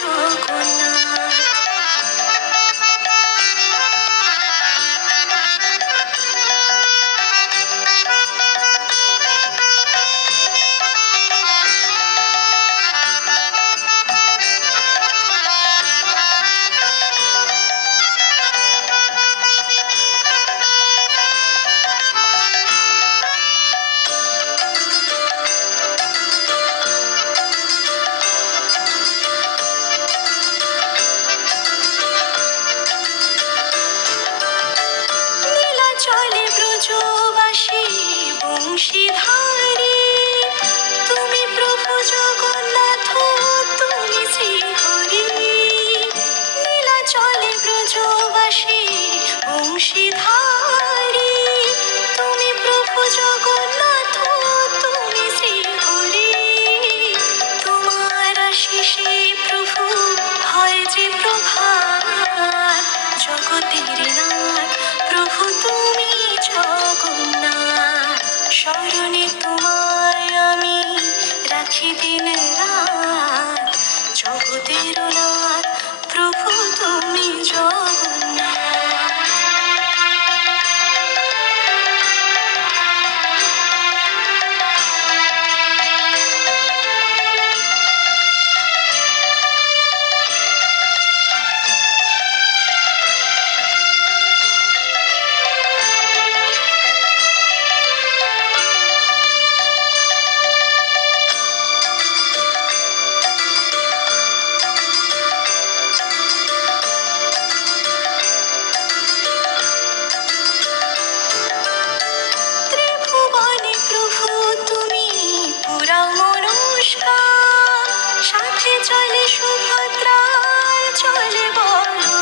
çok önemli. দাসী বংশীধারী প্রভু হয় যে প্রভাত। জগতের নাথ, প্রভু তুমি জগন্নাথ। স্মরণে তোমায় আমি রাখি দিন চলে সুভদ্রার চলে বলো।